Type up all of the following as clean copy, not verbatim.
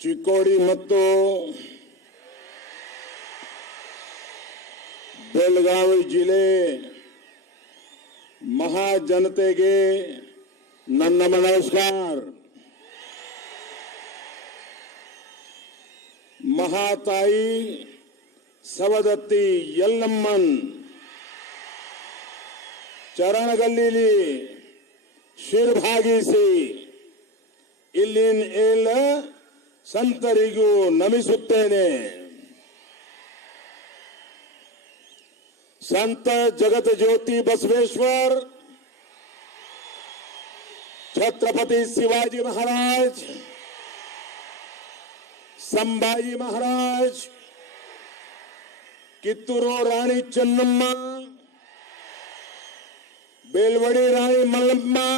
ಚಿಕ್ಕೋಡಿ ಮತ್ತು ಬೆಳಗಾವಿ ಜಿಲ್ಲೆ ಮಹಾಜನತೆಗೆ ನನ್ನ ನಮಸ್ಕಾರ. ಮಹಾತಾಯಿ ಸವದತ್ತಿ ಯಲ್ಲಮ್ಮನ್ ಚರಣಗಲ್ಲಿಲಿ ಶಿರಭಾಗಿಸಿ ಇಲ್ಲಿನ ಎಲ್ಲ ಸಂತರಿಗೂ ನಮಿಸುತ್ತೇನೆ. संत जगत ज्योति बसवेश्वर, छत्रपति शिवाजी महाराज, संभाजी महाराज, कित्तूरू रानी चन्नम्मा, बेलवड़ी रानी मल्लम्मा,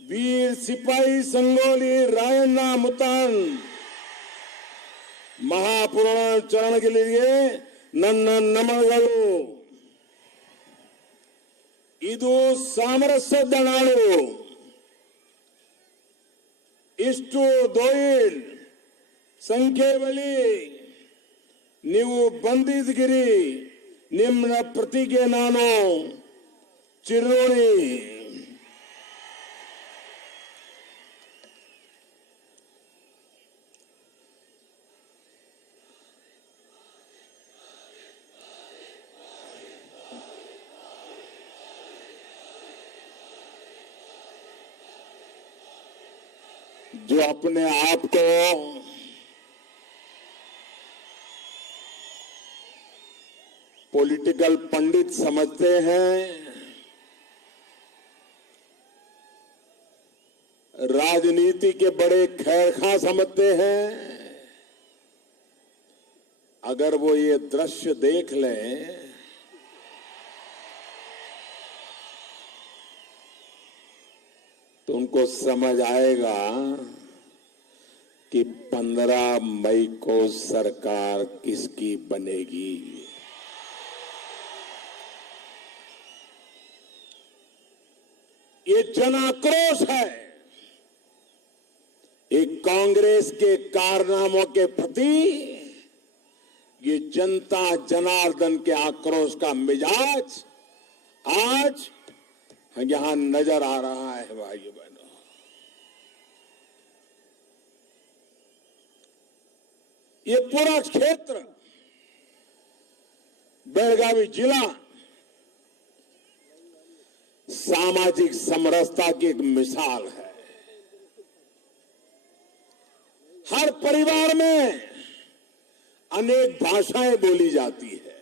वीर सिपाही संगोली रायण्ण मुतान महापुराण चरण के लिए ನನ್ನ ನಮನಗಳು. ಇದು ಸಾಮರಸ್ಯದ ನಾಡು. ಇಷ್ಟು ದೊಯ್ಲ್ ಸಂಖ್ಯೆ ಬಳಿ ನೀವು ಬಂದಿದ್ಗಿರಿ. ನಿಮ್ಮ ಪ್ರತಿಗೆ ನಾನು ಚಿರೋಣಿ. जो अपने आप को पॉलिटिकल पंडित समझते हैं, राजनीति के बड़े खैरखा समझते हैं, अगर वो ये दृश्य देख लें तो उनको समझ आएगा कि 15 मई को सरकार किसकी बनेगी. ये जन आक्रोश है. एक कांग्रेस के कारनामों के प्रति ये जनता जनार्दन के आक्रोश का मिजाज आज यहां नजर आ रहा है. भाइयों बहनों, ये पूरा क्षेत्र बेलगावी जिला सामाजिक समरसता की एक मिसाल है. हर परिवार में अनेक भाषाएं बोली जाती है,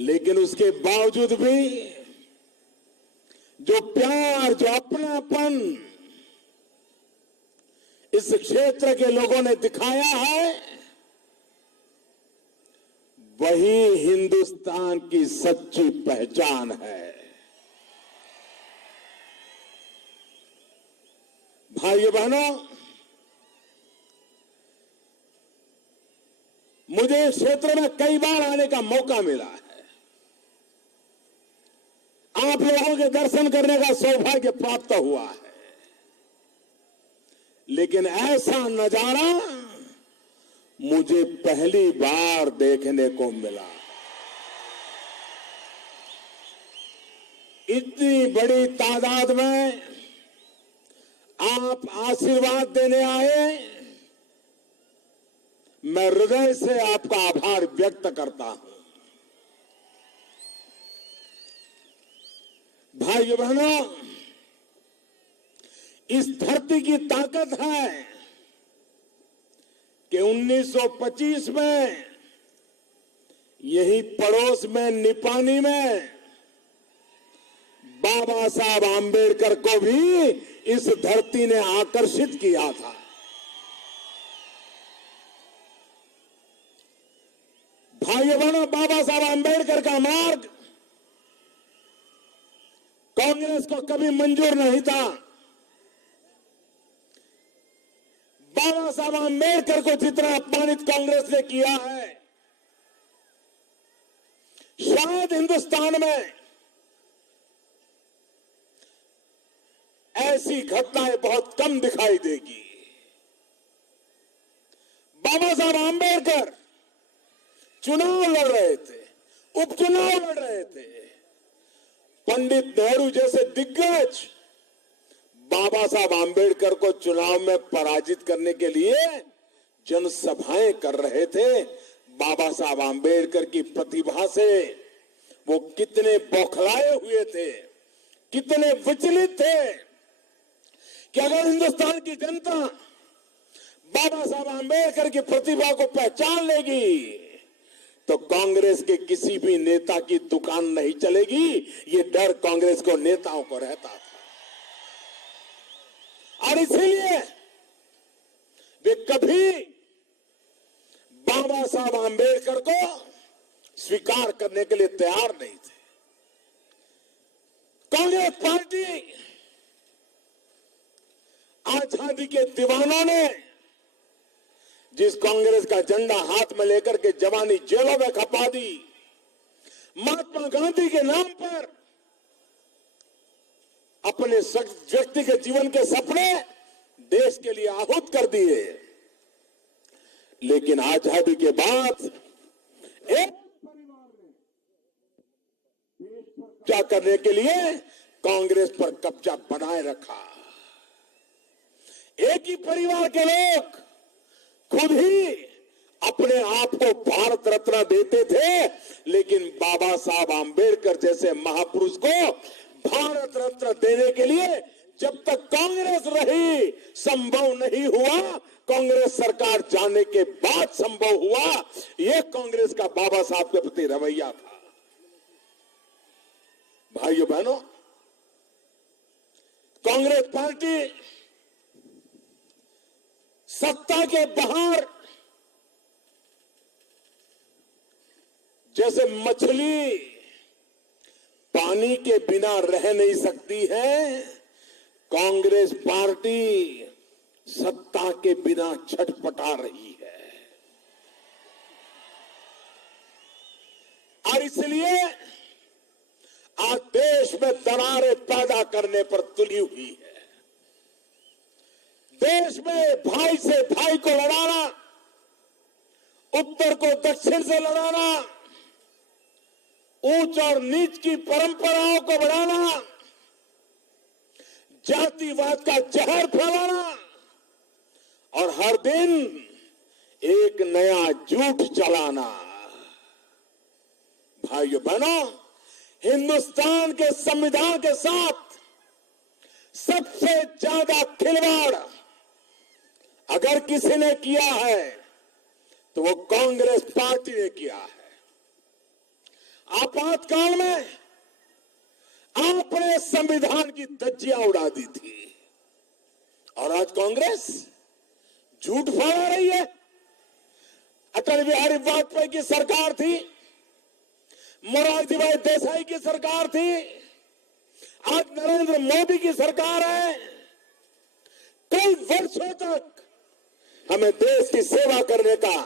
लेकिन उसके बावजूद भी जो प्यार, जो अपनापन इस क्षेत्र के लोगों ने दिखाया है, वही हिंदुस्तान की सच्ची पहचान है. भाइयों बहनों, मुझे इस क्षेत्र में कई बार आने का मौका मिला है. आप लोगों के दर्शन करने का सौभाग्य प्राप्त हुआ है, लेकिन ऐसा नजारा मुझे पहली बार देखने को मिला. इतनी बड़ी तादाद में आप आशीर्वाद देने आए, मैं हृदय से आपका आभार व्यक्त करता हूं. भाइयों बहनों, इस धरती की ताकत है कि 1925 में यही पड़ोस में निपानी में बाबा साहब आंबेडकर को भी इस धरती ने आकर्षित किया था. भाइयों बहनों, बाबा साहब आंबेडकर का मार्ग कांग्रेस को कभी मंजूर नहीं था. बाबा साहब आंबेडकर को जितना अपमानित कांग्रेस ने किया है, शायद हिंदुस्तान में ऐसी घटनाएं बहुत कम दिखाई देगी। बाबा साहब आंबेडकर चुनाव लड़ रहे थे, उपचुनाव लड़ रहे थे। पंडित नेहरू जैसे दिग्गज बाबा साहब आंबेडकर को चुनाव में पराजित करने के लिए जनसभाएं कर रहे थे। बाबा साहब आंबेडकर की प्रतिभा से वो कितने बौखलाए हुए थे, कितने विचलित थे कि अगर हिंदुस्तान की जनता बाबा साहब आंबेडकर की प्रतिभा को पहचान लेगी तो कांग्रेस के किसी भी नेता की दुकान नहीं चलेगी। ये डर कांग्रेस को नेताओं को रहता था और इसीलिए वे कभी बाबा साहब आंबेडकर को स्वीकार करने के लिए तैयार नहीं थे। कांग्रेस पार्टी आजादी के दीवानों ने जिस कांग्रेस का झंडा हाथ में लेकर के जवानी जेलों में खपा दी, महात्मा गांधी के नाम पर अपने व्यक्तिगत जीवन के सपने देश के लिए आहूत कर दिए। लेकिन आजादी के बाद एक परिवार ने कब्जा करने के लिए कांग्रेस पर कब्जा बनाए रखा। एक ही परिवार के लोग खुद ही अपने आप को भारत रत्न देते थे, लेकिन बाबा साहब आंबेडकर जैसे महापुरुष को भारत रत्न देने के लिए जब तक कांग्रेस रही संभव नहीं हुआ। कांग्रेस सरकार जाने के बाद संभव हुआ। यह कांग्रेस का बाबा साहब के प्रति रवैया था। भाइयों बहनों, कांग्रेस पार्टी सत्ता के बाहर जैसे मछली पानी के बिना रह नहीं सकती है, कांग्रेस पार्टी सत्ता के बिना छटपटा रही है। और इसलिए आज देश में दरारें पैदा करने पर तुली हुई है। देश में भाई से भाई को लड़ाना, उत्तर को दक्षिण से लड़ाना, ऊंच और नीच की परंपराओं को बढ़ाना, जातिवाद का जहर फैलाना और हर दिन एक नया झूठ चलाना। भाइयों बहनों, हिंदुस्तान के संविधान के साथ सबसे ज्यादा खिलवाड़ अगर किसी ने किया है तो वो कांग्रेस पार्टी ने किया है। आपातकाल में आपने संविधान की धज्जियां उड़ा दी थी और आज कांग्रेस झूठ फैला रही है। अटल बिहारी वाजपेयी की सरकार थी, मोरारजी भाई देसाई की सरकार थी, आज नरेंद्र मोदी की सरकार है। कई वर्षों तक हमें देश की सेवा करने का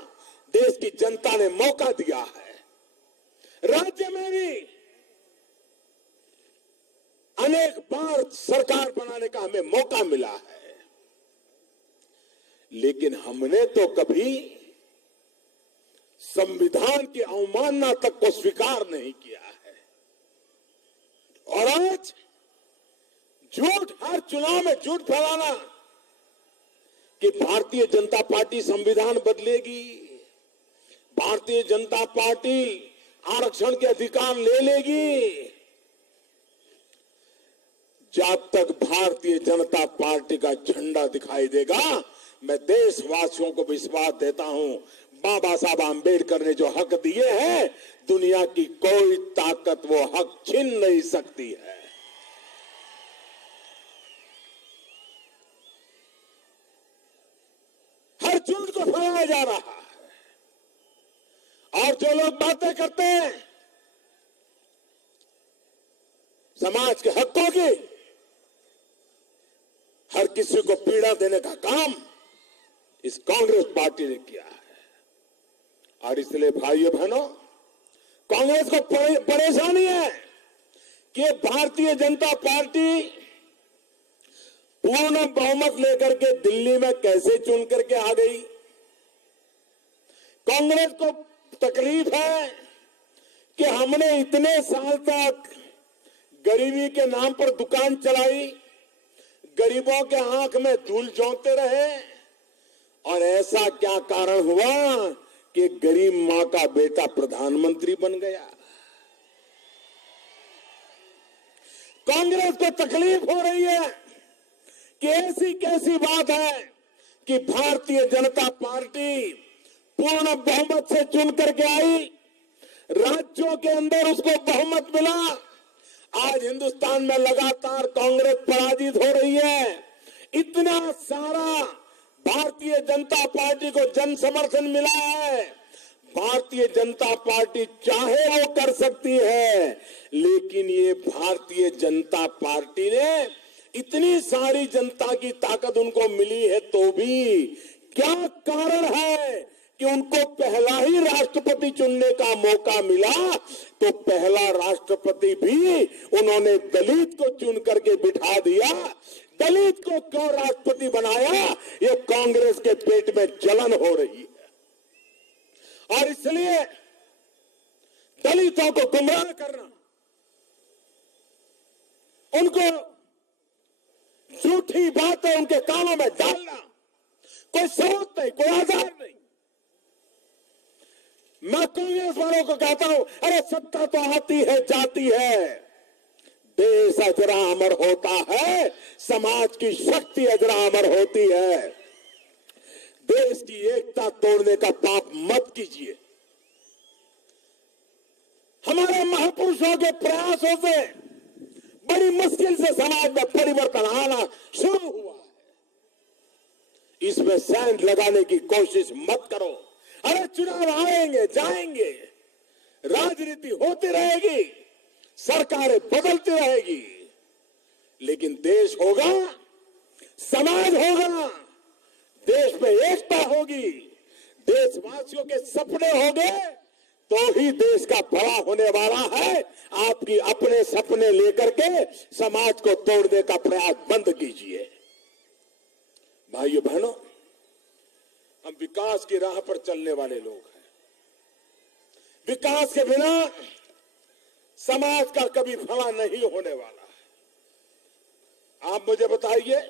देश की जनता ने मौका दिया है। राज्य में भी अनेक बार सरकार बनाने का हमें मौका मिला है, लेकिन हमने तो कभी संविधान की अवमानना तक को स्वीकार नहीं किया है। और आज झूठ, हर चुनाव में झूठ फैलाना कि भारतीय जनता पार्टी संविधान बदलेगी, भारतीय जनता पार्टी आरक्षण के अधिकार ले लेगी। जब तक भारतीय जनता पार्टी का झंडा दिखाई देगा, मैं देशवासियों को विश्वास देता हूं, बाबा साहब आंबेडकर ने जो हक दिए हैं, दुनिया की कोई ताकत वो हक छीन नहीं सकती है। हर झूठ को फैलाया जा रहा है और जो लोग बातें करते हैं समाज के हकों की, हर किसी को पीड़ा देने का काम इस कांग्रेस पार्टी ने किया है। और इसलिए भाइयों बहनों, कांग्रेस को परेशानी है कि भारतीय जनता पार्टी पूर्ण बहुमत लेकर के दिल्ली में कैसे चुन करके आ गई। कांग्रेस को तकलीफ है कि हमने इतने साल तक गरीबी के नाम पर दुकान चलाई, गरीबों के आंख में धूल झोंकते रहे, और ऐसा क्या कारण हुआ कि गरीब मां का बेटा प्रधानमंत्री बन गया। कांग्रेस को तकलीफ हो रही है कि ऐसी कैसी बात है कि भारतीय जनता पार्टी पूर्ण बहुमत से चुन करके आई, राज्यों के अंदर उसको बहुमत मिला। आज हिंदुस्तान में लगातार कांग्रेस पराजित हो रही है। इतना सारा भारतीय जनता पार्टी को जन समर्थन मिला है। भारतीय जनता पार्टी चाहे वो कर सकती है, लेकिन ये भारतीय जनता पार्टी ने इतनी सारी जनता की ताकत उनको मिली है, तो भी क्या कारण है कि उनको पहला ही राष्ट्रपति चुनने का मौका मिला, तो पहला राष्ट्रपति भी उन्होंने दलित को चुन करके बिठा दिया। दलित को क्यों राष्ट्रपति बनाया, ये कांग्रेस के पेट में जलन हो रही है। और इसलिए दलितों को गुमराह करना, उनको झूठी बातें उनके कानों में डालना, कोई सबूत नहीं, कोई आधार नहीं। मैं कांग्रेस वालों को कहता हूं, अरे सत्ता तो आती है जाती है, देश अजरामर होता है, समाज की शक्ति अजरामर होती है। देश की एकता तोड़ने का पाप मत कीजिए। हमारे महापुरुषों के प्रयासों से बड़ी मुश्किल से समाज में परिवर्तन आना शुरू हुआ है। इसमें सैंध लगाने की कोशिश मत करो। अरे चुनाव आएंगे जाएंगे, राजनीति होती रहेगी, सरकारें बदलती रहेगी, लेकिन देश होगा, समाज होगा, देश में एकता होगी, देशवासियों के सपने होंगे, तो ही देश का बड़ा होने वाला है। आपकी अपने सपने लेकर के समाज को तोड़ने का प्रयास बंद कीजिए। भाइयों बहनों, हम विकास की राह पर चलने वाले लोग हैं। विकास के बिना समाज का कभी भला नहीं होने वाला है। आप मुझे बताइए,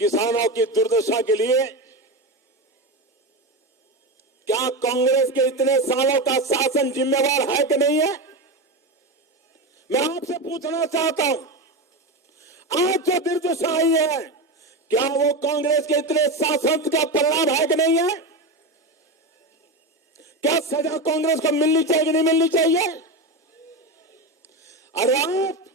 किसानों की दुर्दशा के लिए क्या कांग्रेस के इतने सालों का शासन जिम्मेवार है कि नहीं है? मैं आपसे पूछना चाहता हूं, आज जो दुर्दशा आई है, क्या वो कांग्रेस के इतने शासन का परिणाम है कि नहीं है? क्या सजा कांग्रेस को मिलनी चाहिए कि नहीं मिलनी चाहिए? अरे आप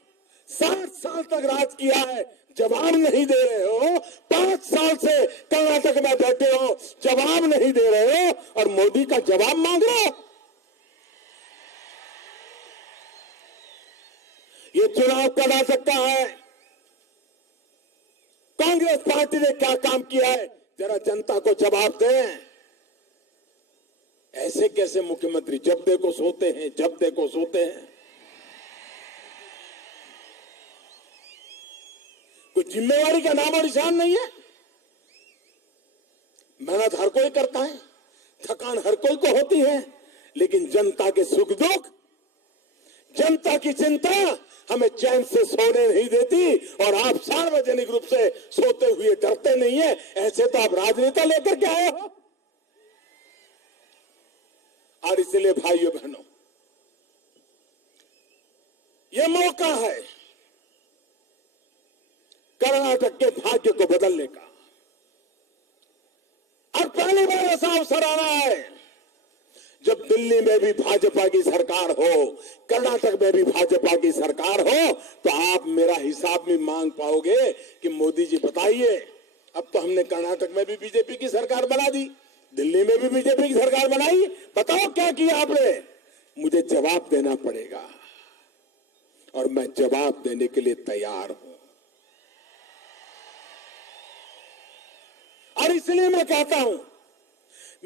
60 साल तक राज किया है, जवाब नहीं दे रहे हो। 5 साल से कर्नाटक में बैठे हो, जवाब नहीं दे रहे हो, और मोदी का जवाब मांग रहे हो। ये चुनाव कर्नाटक का है। कांग्रेस पार्टी ने क्या काम किया है, जरा जनता को जवाब दें। ऐसे कैसे मुख्यमंत्री जब देखो सोते हैं, जब देखो सोते हैं? कोई जिम्मेवारी का नाम और निशान नहीं है। मेहनत हर कोई करता है, थकान हर कोई को होती है, लेकिन जनता के सुख दुख, जनता की चिंता हमें चैन से सोने नहीं देती। और आप सार्वजनिक रूप से सोते हुए डरते नहीं है। ऐसे तो आप राजनेता लेकर के आए हो। और इसलिए भाइयों बहनों, यह मौका है कर्नाटक के भाग्य को बदलने का। और पहली बार ऐसा अवसर आ रहा है जब दिल्ली में भी भाजपा की सरकार हो, कर्नाटक में भी भाजपा की सरकार हो, तो आप मेरा हिसाब भी मांग पाओगे कि मोदी जी बताइए, अब तो हमने कर्नाटक में भी बीजेपी की सरकार बना दी, दिल्ली में भी बीजेपी की सरकार बनाई, बताओ क्या किया आपने? मुझे जवाब देना पड़ेगा और मैं जवाब देने के लिए तैयार हूं। और इसलिए मैं कहता हूं,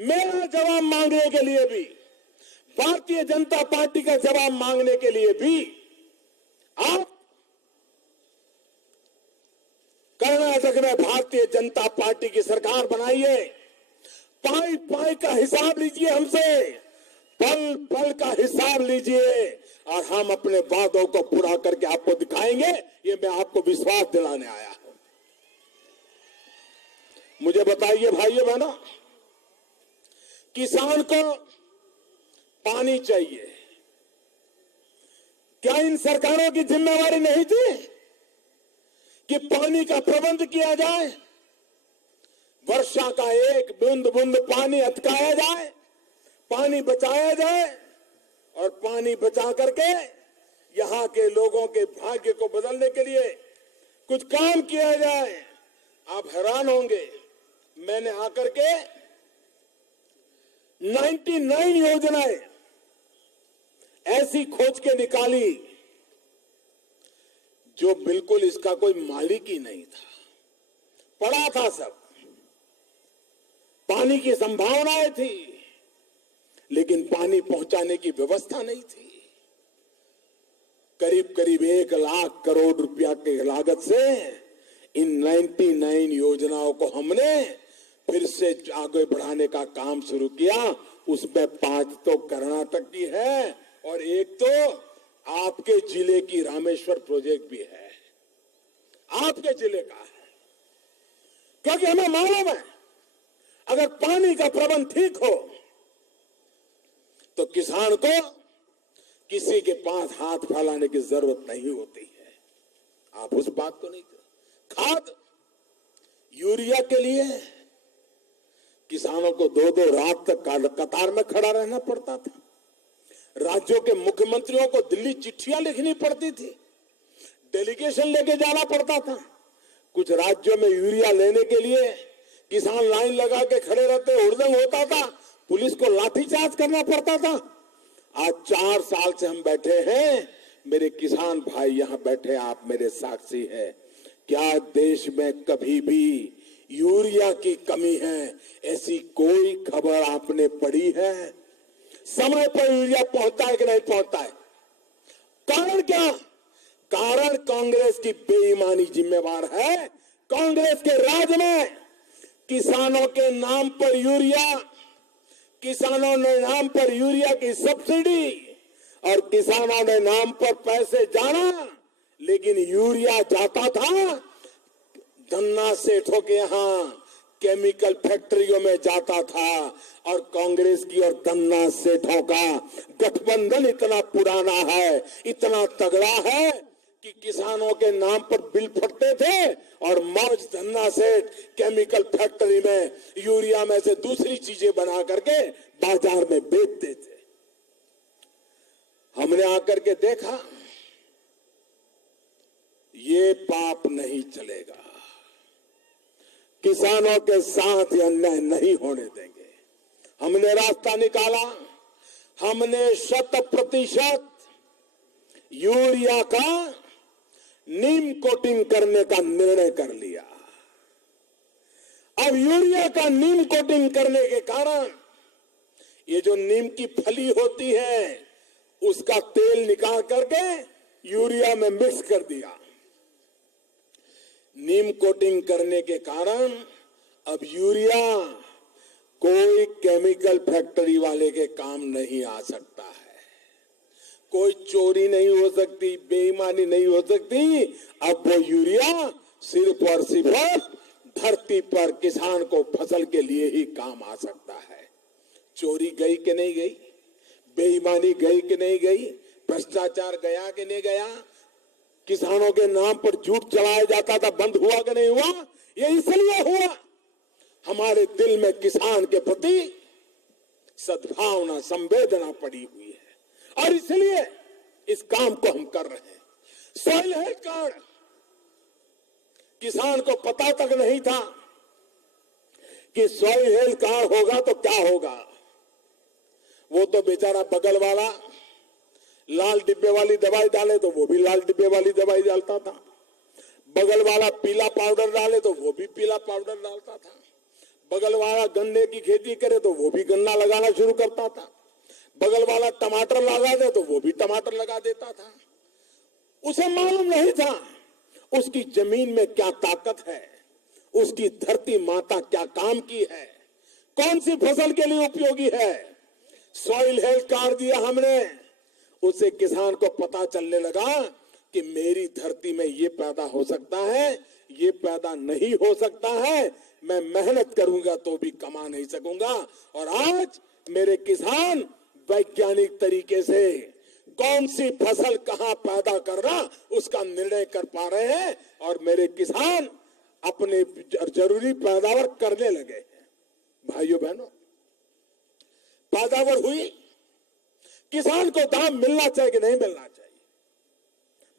मेरा जवाब मांगने के लिए भी, भारतीय जनता पार्टी का जवाब मांगने के लिए भी आप कर्नाटक में भारतीय जनता पार्टी की सरकार बनाइए, पाई पाई का हिसाब लीजिए हमसे, पल पल का हिसाब लीजिए और हम अपने वादों को पूरा करके आपको दिखाएंगे। ये मैं आपको विश्वास दिलाने आया हूं। मुझे बताइए भाइयों बहनों, किसान को पानी चाहिए, क्या इन सरकारों की जिम्मेवारी नहीं थी कि पानी का प्रबंध किया जाए, वर्षा का एक बूंद बूंद पानी अटकाया जाए, पानी बचाया जाए और पानी बचा करके यहां के लोगों के भाग्य को बदलने के लिए कुछ काम किया जाए। आप हैरान होंगे, मैंने आकर के 99 योजनाएं ऐसी खोज के निकाली जो बिल्कुल इसका कोई मालिक ही नहीं था, पड़ा था सब, पानी की संभावनाएं थी लेकिन पानी पहुंचाने की व्यवस्था नहीं थी। करीब करीब 1 लाख करोड़ रुपया की लागत से इन 99 योजनाओं को हमने फिर से आगे बढ़ाने का काम शुरू किया। उसमें 5 तो कर्नाटक की है और एक तो आपके जिले की रामेश्वर प्रोजेक्ट भी है, आपके जिले का है। क्योंकि हमें मालूम है अगर पानी का प्रबंध ठीक हो तो किसान को किसी के पास हाथ फैलाने की जरूरत नहीं होती है। आप उस बात को नहीं, खाद यूरिया के लिए किसानों को 2-2 रात तक कतार में खड़ा रहना पड़ता था, राज्यों के मुख्यमंत्रियों को दिल्ली चिट्ठियां लिखनी पड़ती थी, डेलीगेशन लेके जाना पड़ता था। कुछ राज्यों में यूरिया लेने के लिए किसान लाइन लगा के खड़े रहते, हुड़दंग होता था, पुलिस को लाठीचार्ज करना पड़ता था। आज 4 साल से हम बैठे हैं, मेरे किसान भाई यहां बैठे, आप मेरे साक्षी हैं। क्या देश में कभी भी यूरिया की कमी है ऐसी कोई खबर आपने पढ़ी है? समय पर यूरिया पहुंचता है कि नहीं पहुंचता है? कारण क्या? कारण कांग्रेस की बेईमानी जिम्मेवार है। कांग्रेस के राज में किसानों के नाम पर यूरिया, किसानों ने नाम पर यूरिया की सब्सिडी और किसानों ने नाम पर पैसे जाना, लेकिन यूरिया जाता था धन्ना सेठों के यहां केमिकल फैक्ट्रियों में जाता था। और कांग्रेस की और धन्ना सेठों का गठबंधन इतना पुराना है, इतना तगड़ा है कि किसानों के नाम पर बिल फटते थे और मौज धन्ना सेठ केमिकल फैक्ट्री में यूरिया में से दूसरी चीजें बना करके बाजार में बेचते थे। हमने आकर के देखा ये पाप नहीं चलेगा, किसानों के साथ ये अन्याय नहीं होने देंगे। हमने रास्ता निकाला, हमने 100% यूरिया का नीम कोटिंग करने का निर्णय कर लिया। अब यूरिया का नीम कोटिंग करने के कारण ये जो नीम की फली होती है उसका तेल निकाल करके यूरिया में मिक्स कर दिया। नीम कोटिंग करने के कारण अब यूरिया कोई केमिकल फैक्ट्री वाले के काम नहीं आ सकता है, कोई चोरी नहीं हो सकती, बेईमानी नहीं हो सकती। अब वो यूरिया सिर्फ और सिर्फ धरती पर किसान को फसल के लिए ही काम आ सकता है। चोरी गई कि नहीं गई, बेईमानी गई कि नहीं गई, भ्रष्टाचार गया कि नहीं गया, किसानों के नाम पर झूठ चलाया जाता था बंद हुआ कि नहीं हुआ? ये इसलिए हुआ हमारे दिल में किसान के प्रति सद्भावना, संवेदना पड़ी हुई है और इसलिए इस काम को हम कर रहे हैं। सॉइल हेल्थ कार्ड किसान को पता तक नहीं था कि सॉइल हेल्थ कार्ड होगा तो क्या होगा। वो तो बेचारा बगल वाला लाल डिब्बे वाली दवाई डाले तो वो भी लाल डिब्बे वाली दवाई डालता था, बगल वाला पीला पाउडर डाले तो वो भी पीला पाउडर डालता था, बगल वाला गन्ने की खेती करे तो वो भी गन्ना लगाना शुरू करता था, बगल वाला टमाटर लगा दे तो वो भी टमाटर लगा देता था। उसे मालूम नहीं था उसकी जमीन में क्या ताकत है, उसकी धरती माता क्या काम की है, कौन सी फसल के लिए उपयोगी है। सॉइल हेल्थ कार्ड दिया हमने, उससे किसान को पता चलने लगा कि मेरी धरती में ये पैदा हो सकता है, ये पैदा नहीं हो सकता है, मैं मेहनत करूंगा तो भी कमा नहीं सकूंगा। और आज मेरे किसान वैज्ञानिक तरीके से कौन सी फसल कहां पैदा करना उसका निर्णय कर पा रहे हैं और मेरे किसान अपने जरूरी पैदावार करने लगे हैं। भाइयों बहनों, पैदावार हुई, किसान को दाम मिलना चाहिए कि नहीं मिलना चाहिए,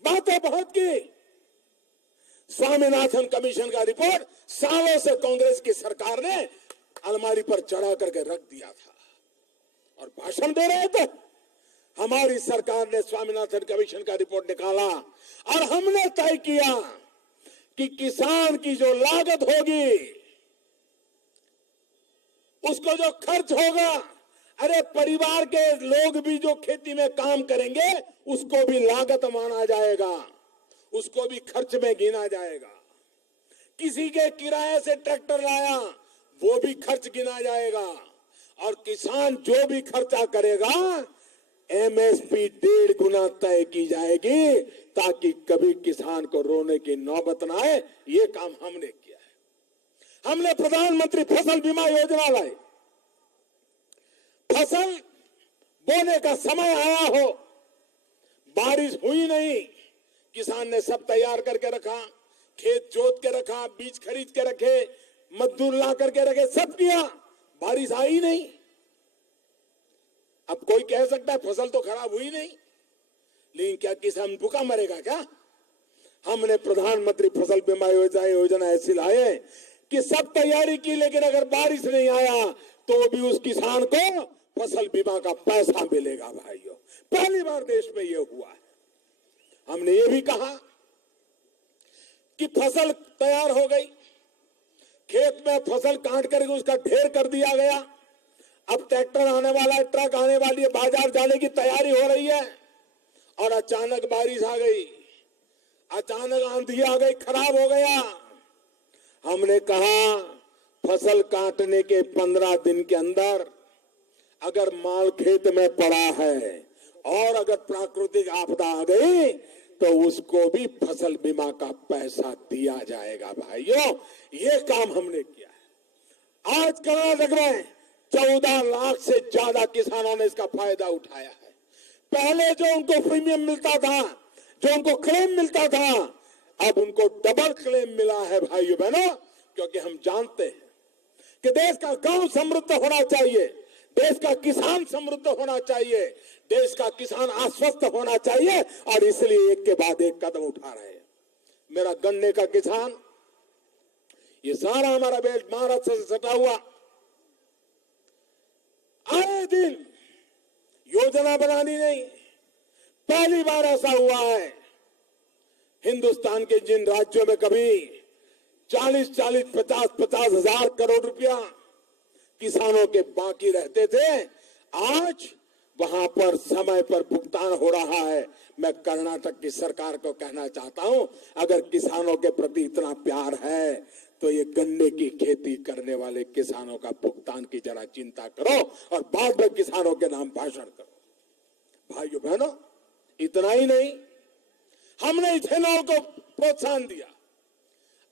बातें बहुत की। स्वामीनाथन कमीशन का रिपोर्ट सालों से कांग्रेस की सरकार ने अलमारी पर चढ़ा करके रख दिया था और भाषण दे रहे थे। हमारी सरकार ने स्वामीनाथन कमीशन का रिपोर्ट निकाला और हमने तय किया कि किसान की जो लागत होगी, उसको जो खर्च होगा, अरे परिवार के लोग भी जो खेती में काम करेंगे उसको भी लागत माना जाएगा, उसको भी खर्च में गिना जाएगा। किसी के किराए से ट्रैक्टर लाया वो भी खर्च गिना जाएगा और किसान जो भी खर्चा करेगा एमएसपी 1.5 गुना तय की जाएगी ताकि कभी किसान को रोने की नौबत ना आए। ये काम हमने किया है। हमने प्रधानमंत्री फसल बीमा योजना लाई। फसल बोने का समय आया हो, बारिश हुई नहीं, किसान ने सब तैयार करके रखा, खेत जोत के रखा, बीज खरीद के रखे, मजदूर ला करके रखे, सब किया, बारिश आई नहीं। अब कोई कह सकता है फसल तो खराब हुई नहीं, लेकिन क्या किसान भूखा मरेगा क्या? हमने प्रधानमंत्री फसल बीमा योजना ऐसी लाए कि सब तैयारी की, लेकिन अगर बारिश नहीं आया तो भी उस किसान को फसल बीमा का पैसा मिलेगा। भाइयों, पहली बार देश में यह हुआ है। हमने ये भी कहा कि फसल तैयार हो गई, खेत में फसल काट करके उसका ढेर कर दिया गया, अब ट्रैक्टर आने वाला है, ट्रक आने वाली है, बाजार जाने की तैयारी हो रही है और अचानक बारिश आ गई, अचानक आंधी आ गई, खराब हो गया। हमने कहा फसल काटने के 15 दिन के अंदर अगर माल खेत में पड़ा है और अगर प्राकृतिक आपदा आ गई तो उसको भी फसल बीमा का पैसा दिया जाएगा। भाइयों, ये काम हमने किया है। आज कर्नाटक में 14 लाख से ज्यादा किसानों ने इसका फायदा उठाया है। पहले जो उनको प्रीमियम मिलता था, जो उनको क्लेम मिलता था, अब उनको डबल क्लेम मिला है। भाइयों बहनों, क्योंकि हम जानते हैं कि देश का गांव समृद्ध होना चाहिए, देश का किसान समृद्ध होना चाहिए, देश का किसान आश्वस्त होना चाहिए और इसलिए एक के बाद एक कदम उठा रहे हैं। मेरा गन्ने का किसान, ये सारा हमारा बेल्ट महाराष्ट्र से सटा हुआ, आए दिन योजना बनानी नहीं, पहली बार ऐसा हुआ है हिंदुस्तान के जिन राज्यों में कभी 40-40, 50-50 हजार करोड़ रुपया किसानों के बाकी रहते थे, आज वहां पर समय पर भुगतान हो रहा है। मैं कर्नाटक की सरकार को कहना चाहता हूं, अगर किसानों के प्रति इतना प्यार है तो ये गन्ने की खेती करने वाले किसानों का भुगतान की जरा चिंता करो और बाद में किसानों के नाम भाषण करो। भाइयों बहनों, इतना ही नहीं, हमने इथेनॉल को प्रोत्साहन दिया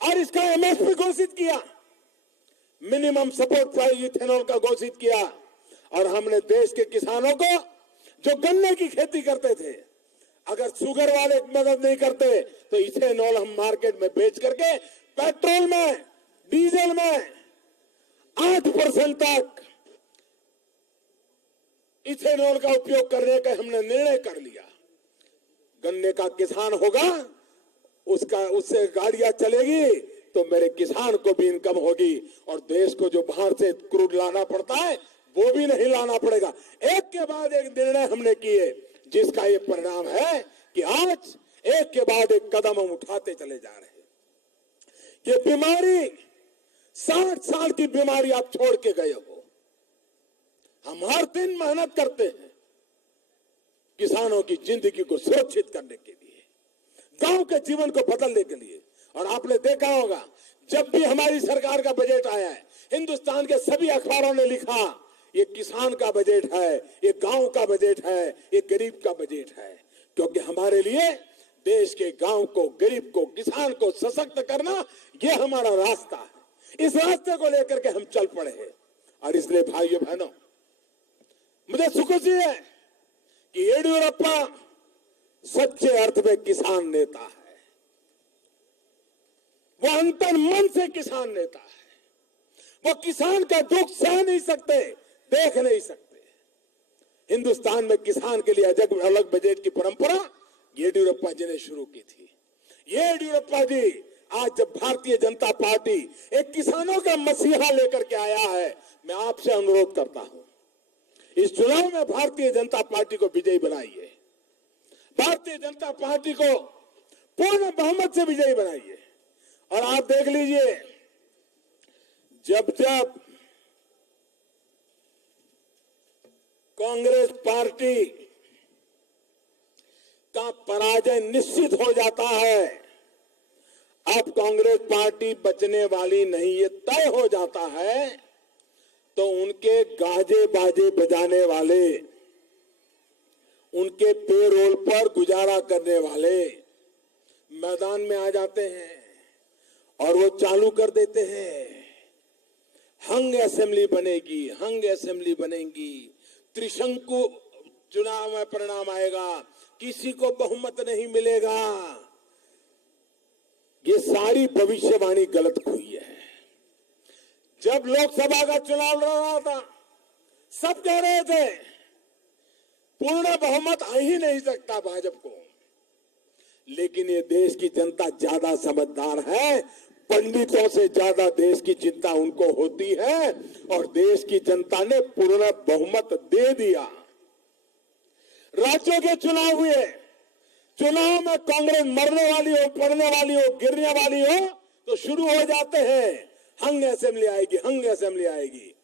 और इसका एमएसपी घोषित किया, मिनिमम सपोर्ट प्राइस इथेनॉल का घोषित किया और हमने देश के किसानों को जो गन्ने की खेती करते थे, अगर शुगर वाले मदद नहीं करते तो इथेनॉल हम मार्केट में बेच करके पेट्रोल में, डीजल में 8% तक इथेनॉल का उपयोग करने का हमने निर्णय कर लिया। गन्ने का किसान होगा, उससे गाड़ियां चलेगी तो मेरे किसान को भी इनकम होगी और देश को जो बाहर से क्रूड लाना पड़ता है वो भी नहीं लाना पड़ेगा। एक के बाद एक निर्णय हमने किए, जिसका ये परिणाम है कि आज एक के बाद एक कदम हम उठाते चले जा रहे हैं। ये बीमारी 60 साल की बीमारी आप छोड़ के गए हो। हम हर दिन मेहनत करते हैं किसानों की जिंदगी को सुरक्षित करने के लिए, गांव के जीवन को बदलने के लिए। और आपने देखा होगा जब भी हमारी सरकार का बजट आया है, हिंदुस्तान के सभी अखबारों ने लिखा ये किसान का बजट है, ये गांव का बजट है, ये गरीब का बजट है। क्योंकि हमारे लिए देश के गांव को, गरीब को, किसान को सशक्त करना ये हमारा रास्ता है। इस रास्ते को लेकर के हम चल पड़े हैं। और इसलिए भाइयों बहनों, मुझे सुखी है कि येडियुरप्पा सच्चे अर्थ में किसान नेता है। वो अंतर मन से किसान नेता है। वो किसान का दुख सह नहीं सकते, देख नहीं सकते। हिंदुस्तान में किसान के लिए अलग बजट की परंपरा येडियुरप्पा जी ने शुरू की थी। येडियुरप्पा जी आज जब भारतीय जनता पार्टी एक किसानों का मसीहा लेकर के आया है, मैं आपसे अनुरोध करता हूं, इस चुनाव में भारतीय जनता पार्टी को विजयी बनाइए। भारतीय जनता पार्टी को पूर्ण बहुमत से विजयी बनाइए। और आप देख लीजिए, जब जब कांग्रेस पार्टी का पराजय निश्चित हो जाता है, अब कांग्रेस पार्टी बचने वाली नहीं, ये तय हो जाता है, तो उनके गाजे बाजे बजाने वाले, उनके पेरोल पर गुजारा करने वाले मैदान में आ जाते हैं और वो चालू कर देते हैं, हंग असेंबली बनेगी, हंग असेंबली बनेगी, त्रिशंकु चुनाव में परिणाम आएगा, किसी को बहुमत नहीं मिलेगा। ये सारी भविष्यवाणी गलत हुई है। जब लोकसभा का चुनाव लड़ रहा था, सब कह रहे थे पूर्ण बहुमत आ ही नहीं सकता भाजपा को। लेकिन ये देश की जनता ज्यादा समझदार है, पंडितों से ज्यादा देश की चिंता उनको होती है, और देश की जनता ने पूर्ण बहुमत दे दिया। राज्यों के चुनाव हुए, चुनाव में कांग्रेस मरने वाली हो, पड़ने वाली हो, गिरने वाली हो, तो शुरू हो जाते हैं हंग असेंबली आएगी, हंग असेंबली आएगी।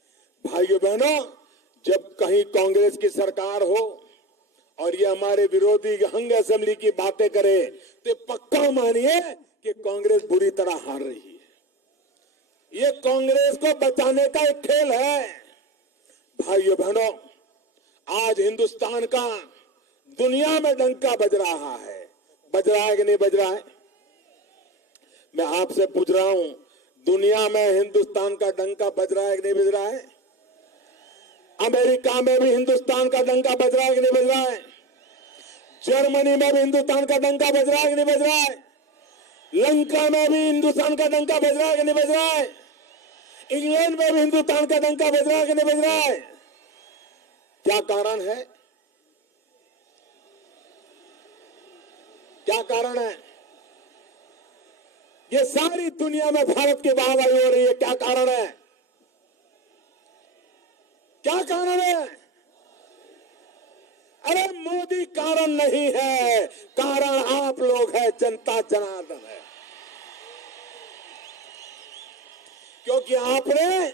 भाइयों बहनों, जब कहीं कांग्रेस की सरकार हो और ये हमारे विरोधी हंग असेंबली की बातें करे, तो पक्का मानिए कि कांग्रेस बुरी तरह हार रही है। ये कांग्रेस को बचाने का एक खेल है। भाइयों बहनों, आज हिंदुस्तान का दुनिया में डंका बज रहा है। बज रहा है कि नहीं बज रहा है? मैं आपसे पूछ रहा हूं, दुनिया में हिंदुस्तान का डंका बज रहा है कि नहीं बज रहा है? अमेरिका में भी हिंदुस्तान का डंका बज रहा है कि नहीं बज रहा है? जर्मनी में भी हिंदुस्तान का डंका बज रहा है कि नहीं बज रहा है? लंका में भी हिंदुस्तान का डंका बज रहा है कि नहीं बज रहा है? इंग्लैंड में भी हिंदुस्तान का डंका बज रहा है कि नहीं बज रहा है? क्या कारण है? क्या कारण है? ये सारी दुनिया में भारत की वाहवाही हो रही है, क्या कारण है? क्या कारण है? अरे मोदी कारण नहीं है, कारण आप लोग है, जनता जनार्दन है। क्योंकि आपने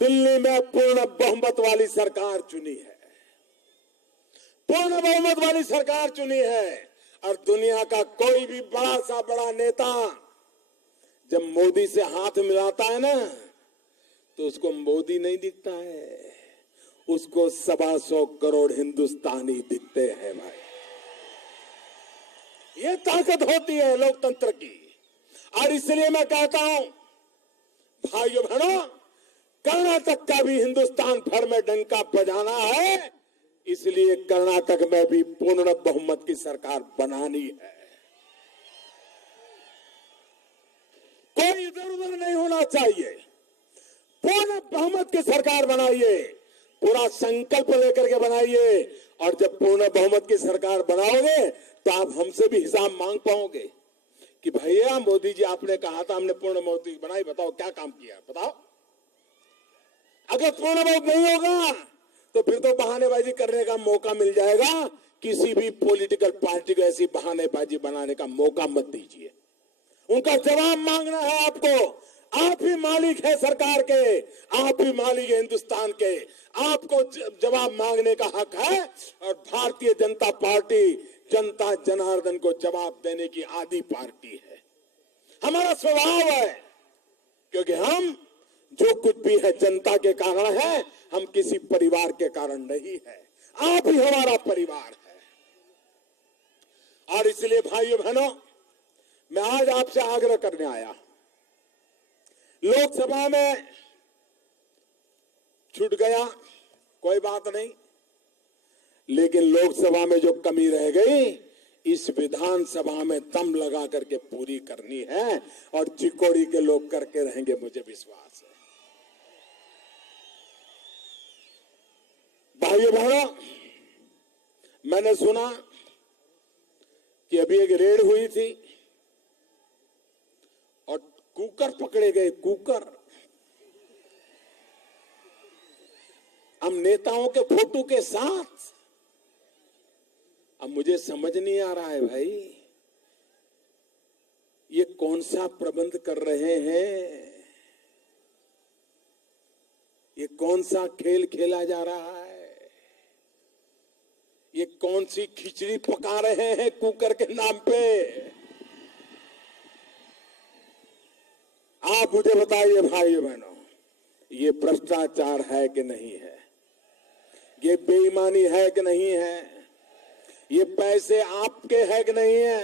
दिल्ली में पूर्ण बहुमत वाली सरकार चुनी है, पूर्ण बहुमत वाली सरकार चुनी है। और दुनिया का कोई भी बड़ा सा बड़ा नेता जब मोदी से हाथ मिलाता है ना, तो उसको मोदी नहीं दिखता है, उसको 125 करोड़ हिंदुस्तानी दिखते हैं। भाई, ये ताकत होती है लोकतंत्र की। और इसलिए मैं कहता हूं भाइयों बहनों, कर्नाटक का भी हिंदुस्तान भर में डंका बजाना है, इसलिए कर्नाटक में भी पूर्ण बहुमत की सरकार बनानी है। कोई इधर उधर नहीं होना चाहिए, पूर्ण बहुमत की सरकार बनाइए, पूरा संकल्प लेकर के बनाइए। और जब पूर्ण बहुमत की सरकार बनाओगे तो आप हमसे भी हिसाब मांग पाओगे कि भैया मोदी जी आपने कहा था हमने पूर्ण बहुमत बनाई, बताओ क्या काम किया, बताओ। अगर पूर्ण बहुमत नहीं होगा तो फिर तो बहानेबाजी करने का मौका मिल जाएगा। किसी भी पॉलिटिकल पार्टी को ऐसी बहानेबाजी बनाने का मौका मत दीजिए। उनका जवाब मांगना है आपको। आप ही मालिक है सरकार के, आप ही मालिक है हिंदुस्तान के, आपको जवाब मांगने का हक है। और भारतीय जनता पार्टी जनता जनार्दन को जवाब देने की आदि पार्टी है। हमारा स्वभाव है क्योंकि हम जो कुछ भी है जनता के कारण है, हम किसी परिवार के कारण नहीं है। आप ही हमारा परिवार है। और इसलिए भाइयों बहनों, मैं आज आपसे आग्रह करने आया। लोकसभा में छूट गया, कोई बात नहीं, लेकिन लोकसभा में जो कमी रह गई, इस विधानसभा में दम लगा करके पूरी करनी है। और चिकोड़ी के लोग करके रहेंगे, मुझे विश्वास है। भाइयों बहनों, मैंने सुना कि अभी एक रेड हुई थी और कुकर पकड़े गए, कुकर। हम नेताओं के फोटो के साथ। अब मुझे समझ नहीं आ रहा है भाई, ये कौन सा प्रबंध कर रहे हैं? ये कौन सा खेल खेला जा रहा है? ये कौन सी खिचड़ी पका रहे हैं कुकर के नाम पे? आप मुझे बताइए भाइयों बहनों, ये भ्रष्टाचार है कि नहीं है? ये बेईमानी है कि नहीं है? ये पैसे आपके हैं कि नहीं है?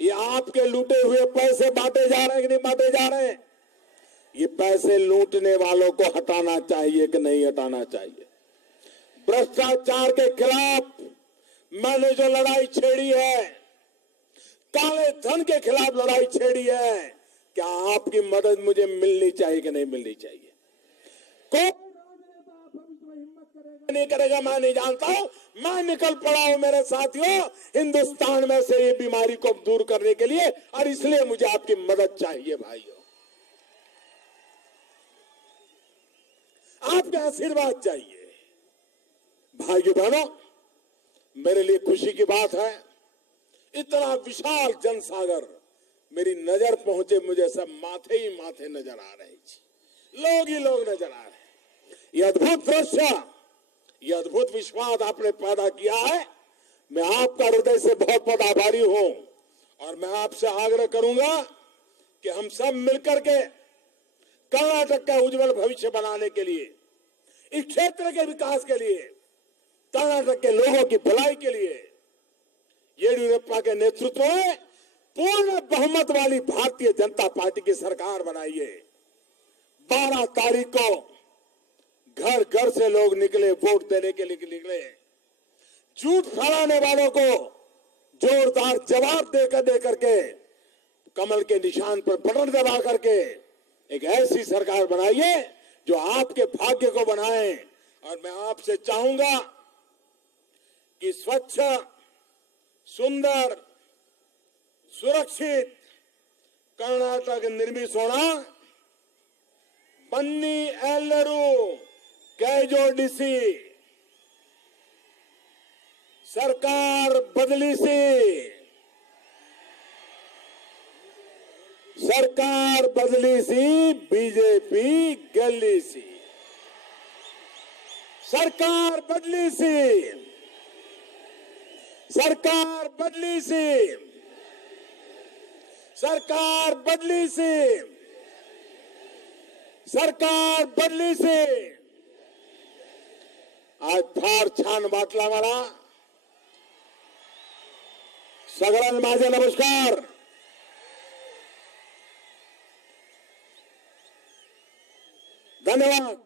ये आपके लूटे हुए पैसे बांटे जा रहे हैं कि नहीं बांटे जा रहे हैं? ये पैसे लूटने वालों को हटाना चाहिए कि नहीं हटाना चाहिए? भ्रष्टाचार के खिलाफ मैंने जो लड़ाई छेड़ी है, काले धन के खिलाफ लड़ाई छेड़ी है, क्या आपकी मदद मुझे मिलनी चाहिए कि नहीं मिलनी चाहिए? कोई नहीं करेगा, मैं नहीं जानता हूं। मैं निकल पड़ा हूं मेरे साथियों, हिंदुस्तान में से ये बीमारी को दूर करने के लिए, और इसलिए मुझे आपकी मदद चाहिए भाइयों। आपके आशीर्वाद चाहिए। भाइयों बहनों, मेरे लिए खुशी की बात है, इतना विशाल जनसागर मेरी नजर पहुंचे, मुझे सब माथे ही माथे नजर आ रहे, लोग ही लोग नजर आ रहे। ये अद्भुत दृश्य, ये अद्भुत विश्वास आपने पैदा किया है। मैं आपका हृदय से बहुत बहुत आभारी हूं। और मैं आपसे आग्रह करूंगा कि हम सब मिलकर के कर्नाटक का उज्जवल भविष्य बनाने के लिए, इस क्षेत्र के विकास के लिए, कर्नाटक के लोगों की भलाई के लिए येडियुरप्पा के नेतृत्व में पूर्ण बहुमत वाली भारतीय जनता पार्टी की सरकार बनाइए। 12 तारीख को घर घर से लोग निकले, वोट देने के लिए निकले। झूठ फैलाने वालों को जोरदार जवाब देकर के कमल के निशान पर बटन दबा करके एक ऐसी सरकार बनाइए जो आपके भाग्य को बनाए। और मैं आपसे चाहूंगा कि स्वच्छ, सुंदर, सुरक्षित कर्नाटक निर्मिसोण बन्नी एल्लरू कैजोडिसी। सरकार बदली सी, सरकार बदली सी, बीजेपी गली सी। सरकार बदली सी, सरकार बदली सी, सरकार बदली सी, सरकार बदली सी। आज फार छान वाटला मला। सगळ्यांना माझे नमस्कार। धन्यवाद।